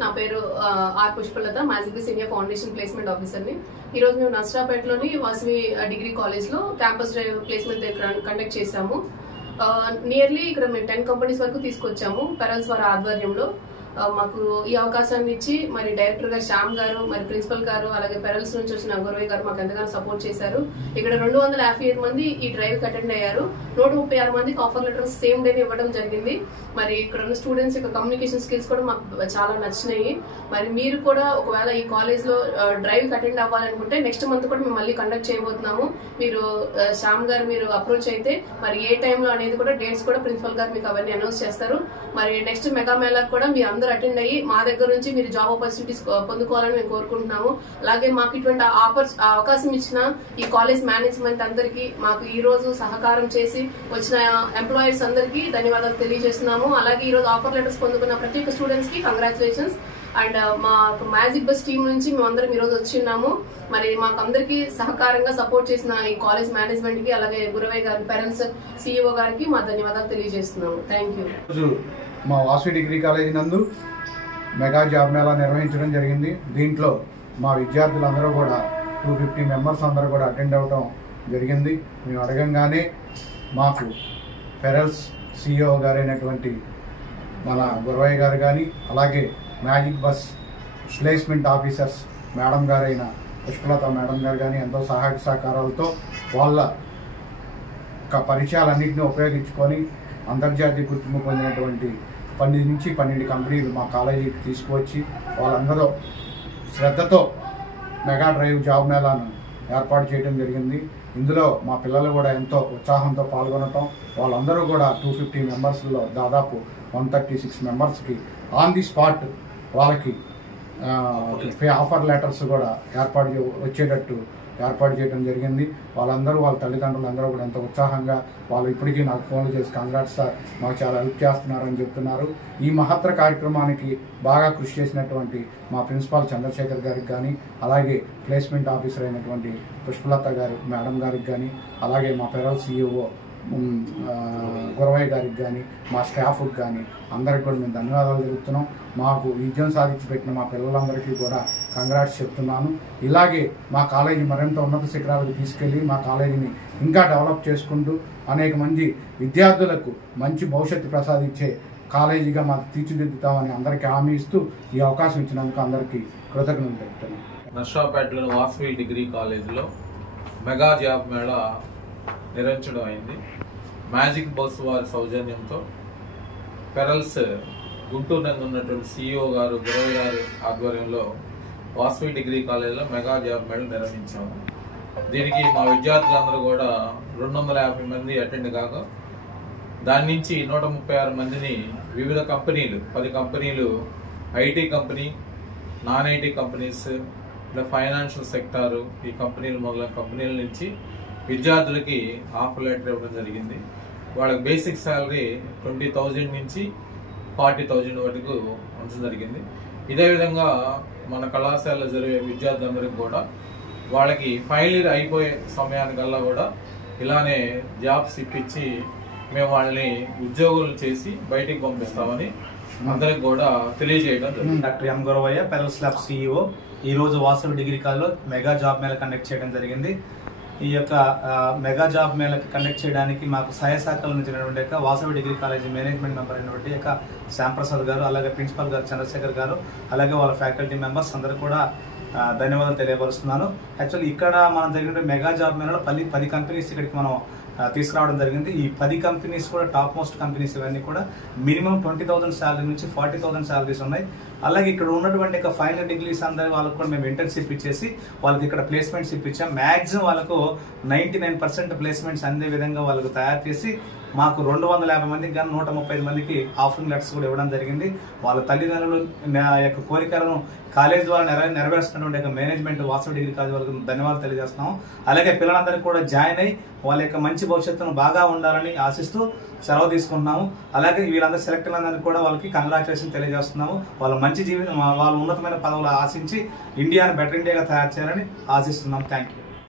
నా పేరు R Pushpalatha, magic senior foundation placement ఆఫీసర్ని. ఈరోజు మేము నర్సరావుపేటలోని వాసవి డిగ్రీ కాలేజ్లో క్యాంపస్ డ్రైవ్ ప్లేస్మెంట్ కండక్ట్ చేశాము. నియర్లీ ఇక్కడ మేము 10 కంపెనీస్ వరకు తీసుకొచ్చాము పెరల్స్ వారి ఆధ్వర్యంలో. మాకు ఈ అవకాశాన్ని ఇచ్చి మరి డైరెక్టర్ గారు శ్యామ్ గారు, మరి ప్రిన్సిపల్ గారు, అలాగే పెరల్స్ నుంచి వచ్చిన గురవయ్య గారు మాకు ఎంతగానో సపోర్ట్ చేశారు. ఇక్కడ 257 మంది ఈ డ్రైవ్ అటెండ్ అయ్యారు. 136 మందికి ఆఫర్ లెటర్స్ సేమ్ డే ఇవ్వడం జరిగింది. మరి ఇక్కడ ఉన్న స్టూడెంట్స్ యొక్క కమ్యూనికేషన్ స్కిల్స్ కూడా మాకు చాలా నచ్చినాయి. మరి మీరు కూడా ఒకవేళ ఈ కాలేజ్ లో డ్రైవ్ అటెండ్ అవ్వాలనుకుంటే నెక్స్ట్ మంత్ కూడా మేము మళ్ళీ కండక్ట్ చేయబోతున్నాము. మీరు శ్యామ్ గారు మీరు అప్రోచ్ అయితే మరి ఏ టైంలో అనేది కూడా డేట్స్ కూడా ప్రిన్సిపల్ గారు మీకు అవన్నీ అనౌన్స్ చేస్తారు. మరి నెక్స్ట్ మెగా మేళాకు కూడా మీరు అందరూ అటెండ్ అయ్యి మా దగ్గర నుంచి మీరు జాబ్ ఆపర్చునిటీస్ పొందుకోవాలని మేము కోరుకుంటున్నాము. అలాగే మాకు ఇటువంటి అవకాశం ఇచ్చిన ఈ కాలేజ్ మేనేజ్మెంట్ అందరికీ, మాకు ఈ రోజు సహకారం చేసి వచ్చిన ఎంప్లాయీస్ అందరికీ ధన్యవాదాలు తెలియజేస్తున్నాము. అలాగే ఈ రోజు ఆఫర్ లెటర్స్ పొందుకున్న ప్రతి ఒక్క స్టూడెంట్స్ కి కంగ్రాచులేషన్స్. అండ్ మా మ్యాజిక్ బస్ టీమ్ నుంచి మేమందరం ఈ రోజు వచ్చి ఉన్నాము. మరి మాకు అందరికి సహకారంగా సపోర్ట్ చేసిన ఈ కాలేజ్ మేనేజ్మెంట్ కి, అలాగే గురవయ్య గారి పేరెంట్స్ సిఇఓ గారికి మా ధన్యవాదాలు తెలియజేస్తున్నాము. Thank you. మా వాసవి డిగ్రీ కాలేజీ నందు మెగా జాబ్ మేళా నిర్వహించడం జరిగింది. దీంట్లో మా విద్యార్థులందరూ కూడా 250 మెంబర్స్ అందరూ కూడా అటెండ్ అవ్వడం జరిగింది. మేము అడగంగానే మాకు పెరల్స్ సిఇఓ గారైనటువంటి మన గురవయ్య గారు కానీ, అలాగే magic bus placement officers madam గారైన పుష్పలత మేడం గారు కానీ ఎంతో సహాయ సహకారాలతో వాళ్ళ పరిచయాలన్నింటినీ ఉపయోగించుకొని అంతర్జాతీయ గుర్తింపు పొందినటువంటి 10 నుంచి 12 కంపెనీలు మా కాలేజీకి తీసుకువచ్చి వాళ్ళందరూ శ్రద్ధతో మెగా డ్రైవ్ జాబ్ మేళాను ఏర్పాటు చేయడం జరిగింది. ఇందులో మా పిల్లలు కూడా ఎంతో ఉత్సాహంతో పాల్గొనటం, వాళ్ళందరూ కూడా 250 మెంబర్స్లో దాదాపు 136 మెంబర్స్కి ఆన్ ది స్పాట్ వాళ్ళకి ఆఫర్ లెటర్స్ కూడా వచ్చేటట్టు ఏర్పాటు చేయడం జరిగింది. వాళ్ళందరూ వాళ్ళ తల్లిదండ్రులు అందరూ కూడా ఎంతో ఉత్సాహంగా వాళ్ళు ఇప్పటికీ నాకు ఫోన్లు చేసి కంగ్రాట్స్ సార్, మాకు చాలా హెల్ప్ చేస్తున్నారని చెప్తున్నారు. ఈ మహత్తర కార్యక్రమానికి బాగా కృషి చేసినటువంటి మా ప్రిన్సిపాల్ చంద్రశేఖర్ గారికి కానీ, అలాగే ప్లేస్మెంట్ ఆఫీసర్ అయినటువంటి పుష్పలత గారి మేడం గారికి కానీ, అలాగే మా పెరల్ సిఇఓ గురవయ్య గారికి కానీ, మా స్టాఫ్కి కానీ అందరికి కూడా మేము ధన్యవాదాలు తెలుపుతున్నాం. మాకు విజయం సాధించి పెట్టిన మా పిల్లలందరికీ కూడా కంగ్రాట్స్ చెప్తున్నాను. ఇలాగే మా కాలేజీ మరింత ఉన్నత శిఖరాలకు తీసుకెళ్ళి మా కాలేజీని ఇంకా డెవలప్ చేసుకుంటూ అనేక మంది విద్యార్థులకు మంచి భవిష్యత్తు ప్రసాదించే కాలేజీగా మాకు తీర్చిదిద్దుతామని అందరికీ హామీ ఇస్తూ ఈ అవకాశం ఇచ్చినందుకు అందరికీ కృతజ్ఞతలు తెలుపుతున్నాను. నర్సరావుపేటలోని వాసవి డిగ్రీ కాలేజీలో మెగా జాబ్ మేళా నిర్వహించడం అయింది. మ్యాజిక్ బస్ వారి సౌజన్యంతో పెరల్స్ గుంటూరు నందు ఉన్నటువంటి సిఇఓ గారు గురవయ్య గారి ఆధ్వర్యంలో వాసవి డిగ్రీ కాలేజీలో మెగా జాబ్ మేళా నిర్వహించాము. దీనికి మా విద్యార్థులందరూ కూడా 250 మంది అటెండ్ కాగా దాని నుంచి 136 మందిని వివిధ కంపెనీలు 10 కంపెనీలు, IT company, non IT companies, ఇలా ఫైనాన్షియల్ సెక్టారు, ఈ కంపెనీలు మొదలైన కంపెనీల నుంచి విద్యార్థులకి ఆఫర్ లెటర్ ఇవ్వడం జరిగింది. వాళ్ళకి బేసిక్ శాలరీ 20,000 నుంచి 40,000 వరకు ఉంచడం జరిగింది. ఇదే విధంగా మన కళాశాలలో జరిగే విద్యార్థులందరికీ కూడా వాళ్ళకి ఫైనల్ ఇయర్ అయిపోయే సమయానికల్లా కూడా ఇలానే జాబ్స్ ఇప్పించి మేము వాళ్ళని ఉద్యోగులు చేసి బయటికి పంపిస్తామని అందరికి కూడా తెలియజేయడం జరిగింది. Doctor M Guravayya, pearls lab CEO. ఈరోజు వాసవి డిగ్రీ కాలేజ్లో మెగా జాబ్ మేళా కండక్ట్ చేయడం జరిగింది. ఈ యొక్క మెగా జాబ్ మేళకి కండక్ట్ చేయడానికి మాకు సహాయ సహకారాలు అందించినటువంటి Vasavi degree college management member అయినటువంటి శ్యామ్ ప్రసాద్ గారు, అలాగే ప్రిన్సిపల్ గారు చంద్రశేఖర్ గారు, అలాగే వాళ్ళ ఫ్యాకల్టీ మెంబర్స్ అందరూ కూడా ధన్యవాదాలు తెలియపరుస్తున్నాను. యాక్చువల్లీ ఇక్కడ మనం జరిగిన మెగా జాబ్ మేళలో 10 కంపెనీస్ ఇక్కడికి మనం తీసుకురావడం జరిగింది. ఈ 10 కంపెనీస్ కూడా టాప్ మోస్ట్ కంపెనీస్ ఇవన్నీ కూడా మినిమం 20,000 శాలరీ నుంచి 40,000 శాలరీస్ ఉన్నాయి. అలాగే ఇక్కడ ఉన్నటువంటి ఫైనల్ డిగ్రీస్ అందరి వాళ్ళకు కూడా మేము ఇంటర్న్షిప్ ఇచ్చేసి వాళ్ళకి ఇక్కడ ప్లేస్మెంట్స్ ఇప్పించాం. మ్యాక్సిమం వాళ్ళకు 99% ప్లేస్మెంట్స్ అందే విధంగా వాళ్ళకు తయారు చేసి మాకు 250 మందికి కానీ 135 మందికి ఆఫరింగ్ లెటర్స్ కూడా ఇవ్వడం జరిగింది. వాళ్ళ తల్లిదండ్రులు యొక్క కోరికలను కాలేజ్ ద్వారా నెరవేరుస్తున్నటువంటి మేనేజ్మెంట్ వాసవి డిగ్రీ కాలేజ్ వాళ్ళకి ధన్యవాదాలు తెలియజేస్తున్నాము. అలాగే పిల్లలందరికీ కూడా జాయిన్ అయ్యి వాళ్ళ యొక్క మంచి భవిష్యత్తును బాగా ఉండాలని ఆశిస్తూ సెలవు తీసుకుంటున్నాము. అలాగే వీళ్ళందరూ సెలెక్ట్ అయినందుకు కూడా వాళ్ళకి కంగ్రాచులేషన్ తెలియజేస్తున్నాము. వాళ్ళ మంచి జీవితం, వాళ్ళ ఉన్నతమైన పదవులు ఆశించి ఇండియాను బెటర్ ఇండియాగా తయారు చేయాలని ఆశిస్తున్నాం. Thank you.